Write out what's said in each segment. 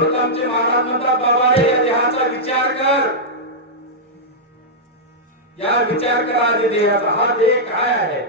आमचे महाराज म्हणतात बाबा रे या देहाचा विचार कर, या विचार करा आधी देहाचा. हा देह काय आहे?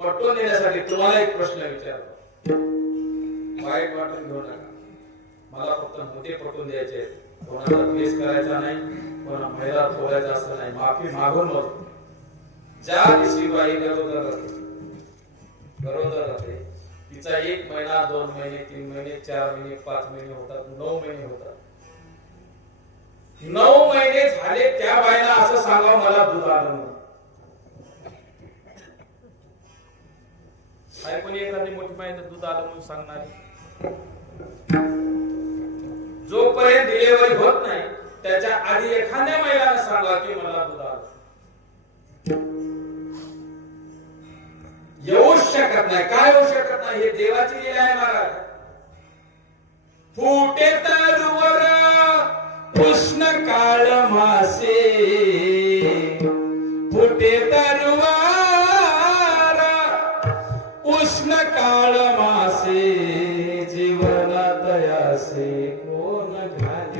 पटवून देण्यासाठी तुम्हाला एक प्रश्न विचारतो. वाईट वाटून घेऊ नका. मला फक्त मुद्दे पटवून द्यायचे. कोणाला द्वेष करायचा नाही, कोणा महिला थोडायचा असं नाही. माफी मागून मग ज्या दिवशी बाई गरोदर राहते तिचा 1 महिना 2 महिने 3 महिने 4 महिने 5 महिने होतात, 9 महिने होतात. 9 महिने झाले त्या बाईला असं सांगा मला दूध आलं नाही. कोणी एखादी मोठी बाई दूध आलं म्हणून सांगणार. जोपर्यंत डिलिव्हरी होत नाही त्याच्या आधी एखाद्या महिलाने सांगा की मला दूध आलं. येऊ शकत नाही. काय होऊ शकत नाही? हे देवाची लीला आहे महाराज. फुटे तरुवर उष्ण काळ मासे, फुटे तरुवर उष्ण काळ मासे, जीवनात यासे कोण घाले.